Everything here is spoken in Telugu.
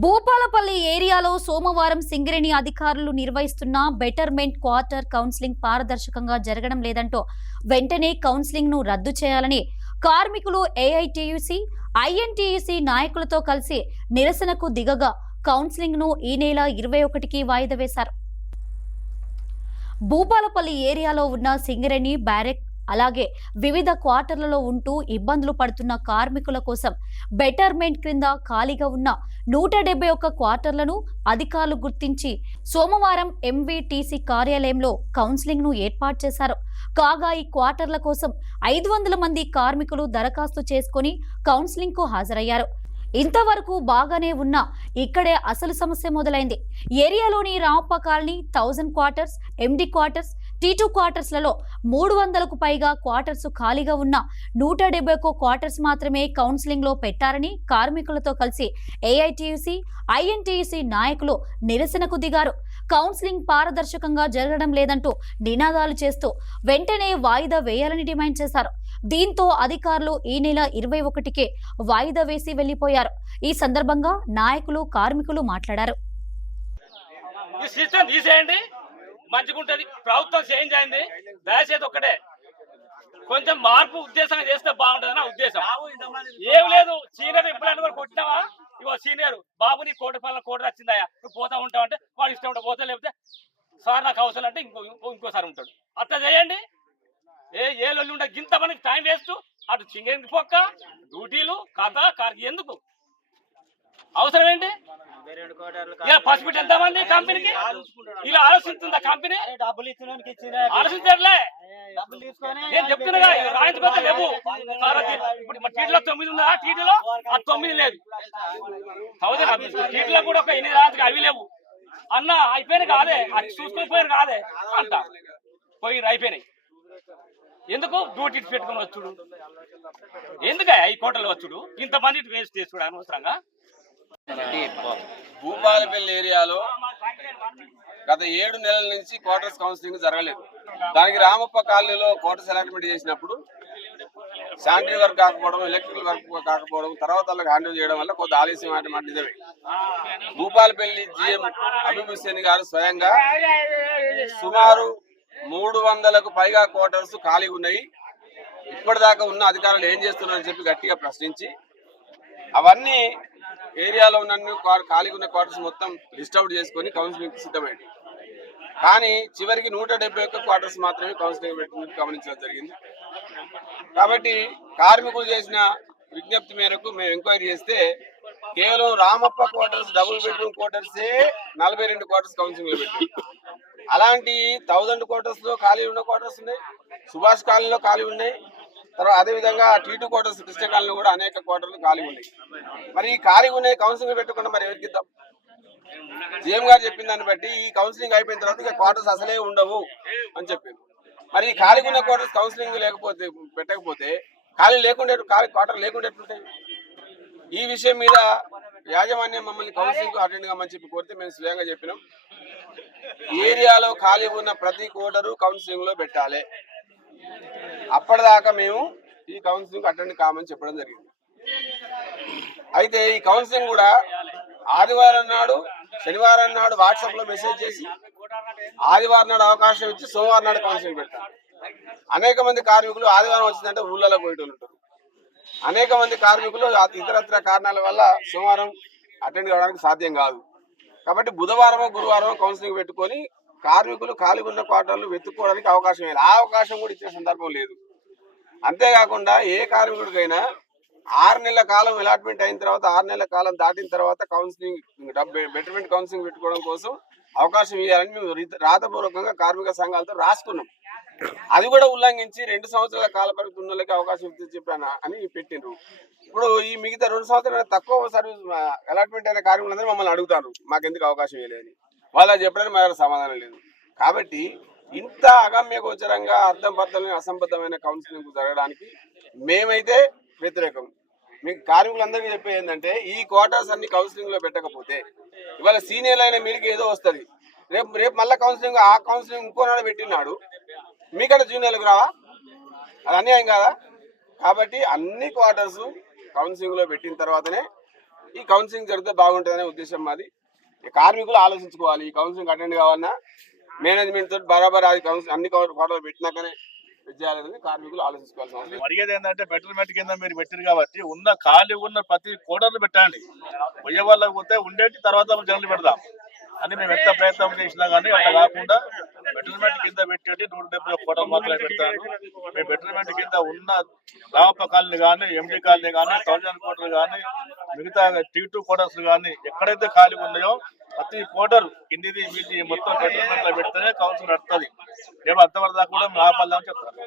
భూపాలపల్లి ఏరియాలో సోమవారం సింగరేణి అధికారులు నిర్వహిస్తున్న బెటర్మెంట్ క్వార్టర్ కౌన్సిలింగ్ పారదర్శకంగా జరగడం లేదంటూ వెంటనే కౌన్సిలింగ్ ను రద్దు చేయాలని కార్మికులు ఏఐటీయూసీ, ఐఎన్టీయూసీ నాయకులతో కలిసి నిరసనకు దిగగా కౌన్సిలింగ్ ను ఈ నెల 21కి వాయిదా వేశారు. భూపాలపల్లి ఏరియాలో ఉన్న సింగరేణి బ్యారెక్ అలాగే వివిధ క్వార్టర్లలో ఉంటూ ఇబ్బందులు పడుతున్న కార్మికుల కోసం బెటర్మెంట్ క్రింద ఖాళీగా ఉన్న 171 క్వార్టర్లను అధికారులు గుర్తించి సోమవారం ఎంవీటీసీ కార్యాలయంలో కౌన్సిలింగ్ ను ఏర్పాటు చేశారు. కాగా ఈ క్వార్టర్ల కోసం 500 మంది కార్మికులు దరఖాస్తు చేసుకుని కౌన్సిలింగ్ కు హాజరయ్యారు. ఇంతవరకు బాగానే ఉన్నా ఇక్కడే అసలు సమస్య మొదలైంది. ఏరియాలోని రామప్ప కాలనీ, 1000 క్వార్టర్స్, ఎండి క్వార్టర్స్, T2 క్వార్టర్స్లలో 300కు పైగా క్వార్టర్స్ ఖాళీగా ఉన్న 171 క్వార్టర్స్ మాత్రమే కౌన్సిలింగ్ లో పెట్టారని కార్మికులతో కలిసి ఏఐటీయూసీ, ఐఎన్టీయూసీ నాయకులు నిరసనకు దిగారు. కౌన్సిలింగ్ పారదర్శకంగా జరగడం లేదంటూ నినాదాలు చేస్తూ వెంటనే వాయిదా వేయాలని డిమాండ్ చేశారు. దీంతో అధికారులు ఈ నెల 21కే వాయిదా వేసి వెళ్లిపోయారు. ఈ సందర్భంగా నాయకులు, కార్మికులు మాట్లాడారు. ఈ సిస్టమ్ తీసేయండి, మంచిగుంటది. ప్రభుత్వం చేంజ్ అయింది, దయచేసి ఒక్కటే కొంచెం మార్పు ఉద్దేశంగా చేస్తే బాగుంటుంది నా ఉద్దేశం. ఏం లేదు, సీనియర్ ఎప్పుడైనా కూడా కొట్టినావా, ఇగో సీనియర్ బాబు నీ కోటి పనుల కోటి వచ్చిందయా, నువ్వు పోతా ఉంటావు అంటే వాడు ఇష్టం ఉంటా పోతా, లేకపోతే సార్ నాకు అవసరం అంటే ఇంకోసారి ఉంటాడు. అట్లా చేయండి. ఏ లొల్లి ఉంటే గింత మనకి టైం వేస్ట్, అటు చింగేందుకు పొక్క డ్యూటీలు కథ ఎందుకు అవసరం ఏంటి? ఇలా పసిపిట్ ఎంతమంది కంపెనీకి ఇలా ఆలోచిస్తుందా కంపెనీ? ఆలోచించట్లే. నేను చెప్తున్నా రాయించుకోతే లేవు. ఇప్పుడు టీటీలో 9 ఉందా, టీటీలో ఆ 9 లేదు. 1000 టీటీలో కూడా ఒక 8 రాజుకి అవి లేవు అన్న. అయిపోయినాయి కాదే, అది చూసుకొని పోయారు కాదే అంట, పోయి అయిపోయినాయి. ఎందుకు డ్యూటీ పెట్టుకుని వచ్చుడు? ఎందుక ఈ కోటలు వచ్చుడు? ఇంతమంది వేస్ట్ చేసుడు అనవసరంగా. భూపాలపల్లి ఏరియాలో గత 7 నెలల నుంచి క్వార్టర్స్ కౌన్సిలింగ్ జరగలేదు. దానికి రామప్ప కాలనీలో క్వార్టర్స్ అలాట్మెంట్ చేసినప్పుడు శానిటరీ వర్క్ కాకపోవడం, ఎలక్ట్రికల్ వర్క్ కాకపోవడం, తర్వాత వాళ్ళకి హ్యాండిల్ చేయడం వల్ల కొంత ఆలస్యం మాట నిజమే. భూపాలపల్లి జీఎం అబీబ్ హుస్సేన్ గారు స్వయంగా సుమారు 300కు పైగా క్వార్టర్స్ ఖాళీ ఉన్నాయి, ఇప్పటిదాకా ఉన్న అధికారులు ఏం చేస్తున్నారని చెప్పి గట్టిగా ప్రశ్నించి అవన్నీ ఏరియాలో ఉన్న ఖాళీగా ఉన్న క్వార్టర్స్ మొత్తం లిస్ట్ అవుట్ చేసుకొని కౌన్సిలింగ్ సిద్ధమైంది. కానీ చివరికి 171 క్వార్టర్స్ మాత్రమే కౌన్సిలింగ్ పెట్టినట్టు గమనించడం జరిగింది. కాబట్టి కార్మికులు చేసిన విజ్ఞప్తి మేరకు మేము ఎంక్వైరీ చేస్తే కేవలం రామప్ప క్వార్టర్స్, డబుల్ బెడ్రూమ్ క్వార్టర్సే 42 క్వార్టర్స్ కౌన్సిలింగ్ లో పెట్టారు. అలాంటి 1000 క్వార్టర్స్ లో ఖాళీ ఉన్న క్వార్టర్స్ ఉన్నాయి, సుభాష్ కాలనీలో ఖాళీ ఉన్నాయి, తర్వాత అదేవిధంగా T2 క్వార్టర్స్ కృష్ణ కాలనీలో కూడా అనేక క్వార్టర్లు ఖాళీ ఉన్నాయి. మరి ఈ ఖాళీ ఉన్నాయి కౌన్సిలింగ్ పెట్టకుండా మరి ఎవరికి ఇద్దాం? జీఎం గారు చెప్పిన దాన్ని బట్టి ఈ కౌన్సిలింగ్ అయిపోయిన తర్వాత ఇక క్వార్టర్స్ అసలే ఉండవు అని చెప్పారు. మరి ఈ ఖాళీ ఉన్న క్వార్టర్స్ కౌన్సిలింగ్ లేకపోతే పెట్టకపోతే క్వార్టర్ లేకుండా ఎట్లుంటాయి? ఈ విషయం మీద యాజమాన్యం మమ్మల్ని కౌన్సిలింగ్ అటెండ్ కామని చెప్పి కోరితే మేము స్వయంగా చెప్పినాం, ఏరియాలో ఖాళీ ఉన్న ప్రతి క్వార్టరు కౌన్సిలింగ్ లో పెట్టాలి, అప్పటిదాకా మేము ఈ కౌన్సిలింగ్ అటెండ్ కామని చెప్పడం జరిగింది. అయితే ఈ కౌన్సిలింగ్ కూడా ఆదివారం నాడు, శనివారం నాడు వాట్సాప్ లో మెసేజ్ చేసి ఆదివారం నాడు అవకాశం ఇచ్చి సోమవారం నాడు కౌన్సిలింగ్ పెట్టారు. అనేక మంది కార్మికులు ఆదివారం వచ్చిందంటే ఊళ్ళలో పోయేటోళ్ళు ఉంటారు. అనేక మంది కార్మికులు ఇతరత్ర కారణాల వల్ల సోమవారం అటెండ్ కావడానికి సాధ్యం కాదు. కాబట్టి బుధవారమో గురువారమో కౌన్సిలింగ్ పెట్టుకొని కార్మికులు ఖాళీ ఉన్న క్వార్టర్లు వెతుక్కోవడానికి అవకాశం లేదు. ఆ అవకాశం కూడా ఇచ్చే సందర్భం లేదు. అంతేకాకుండా ఏ కార్మికుడికైనా 6 నెలల కాలం అలాట్మెంట్ అయిన తర్వాత, 6 నెలల కాలం దాటిన తర్వాత కౌన్సిలింగ్ బెటర్మెంట్ కౌన్సిలింగ్ పెట్టుకోవడం కోసం అవకాశం ఇవ్వాలని మేము రాతపూర్వకంగా కార్మిక సంఘాలతో రాసుకున్నాం. అది కూడా ఉల్లంఘించి 2 సంవత్సరాల కాల పరిమితి ఉన్న వాళ్ళకి అవకాశం ఇచ్చి చెప్పాను అని పెట్టిండ్రు. ఇప్పుడు ఈ మిగతా 2 సంవత్సరాల తక్కువ సర్వీస్ అలాట్మెంట్ అయిన కార్మికులందరూ మమ్మల్ని అడుగుతారు మాకెందుకు అవకాశం ఇవ్వలేదని. వాళ్ళకి చెప్పడానికి మా సమాధానం లేదు. కాబట్టి ఇంత అగమ్య గోచరంగా అర్థం పర్థమైన అసంబద్ధమైన కౌన్సిలింగ్ జరగడానికి మేమైతే వ్యతిరేకం. మీకు కార్మికులందరికీ చెప్పేది ఏంటంటే, ఈ క్వార్టర్స్ అన్ని కౌన్సిలింగ్ లో పెట్టకపోతే ఇవాళ సీనియర్లు అయిన మీకు ఏదో వస్తుంది, రేపు మళ్ళీ కౌన్సిలింగ్ ఆ కౌన్సిలింగ్ ఇంకోనాడు పెట్టినాడు, మీకన్నా జూనియర్లకు రావా? అది అన్యాయం కాదా? కాబట్టి అన్ని క్వార్టర్స్ కౌన్సిలింగ్ లో పెట్టిన తర్వాతనే ఈ కౌన్సిలింగ్ జరిగితే బాగుంటుందనే ఉద్దేశం మాది. కార్మికులు ఆలోచించుకోవాలి. ఈ కౌన్సిలింగ్ అటెండ్ కావాలన్నా మేనేజ్మెంట్ తోటి బరాబర్ అది కౌన్సిలింగ్ అన్ని కోటలు పెట్టినాకనే చేయాలనేది కార్మికులు ఆలోచించుకోవాల్సిన అవసరం. అడిగేది ఏంటంటే బెటర్మెంట్ కింద మీరు పెట్టారు కాబట్టి ఉన్న ఖాళీ ఉన్న ప్రతి కోటర్లు పెట్టండి. పోయే వాళ్ళకి పోతే ఉండేటి తర్వాత జనరల్ పెడదాం అని మేము ఎంత ప్రయత్నం చేసినా కానీ అట్లా కాకుండా బెటర్మెంట్ కింద పెట్టేటి 170 కోటలు మాత్రమే పెడతాను. మేము బెటర్మెంట్ కింద ఉన్న రామప్ప కాలనీ కానీ, ఎండి కాలనీ కానీ, 1000 కోటలు కానీ, మిగతా T2 కోటర్స్ కానీ ఎక్కడైతే ఖాళీ ఉన్నాయో ప్రతి కోటర్ కిందిది మీది మొత్తం బెటర్మెంట్ లో పెడితేనే కౌన్సిల్ నడుస్తుంది. మేము అంతవరకు దాకా కూడా ఆపాలని చెప్తాను.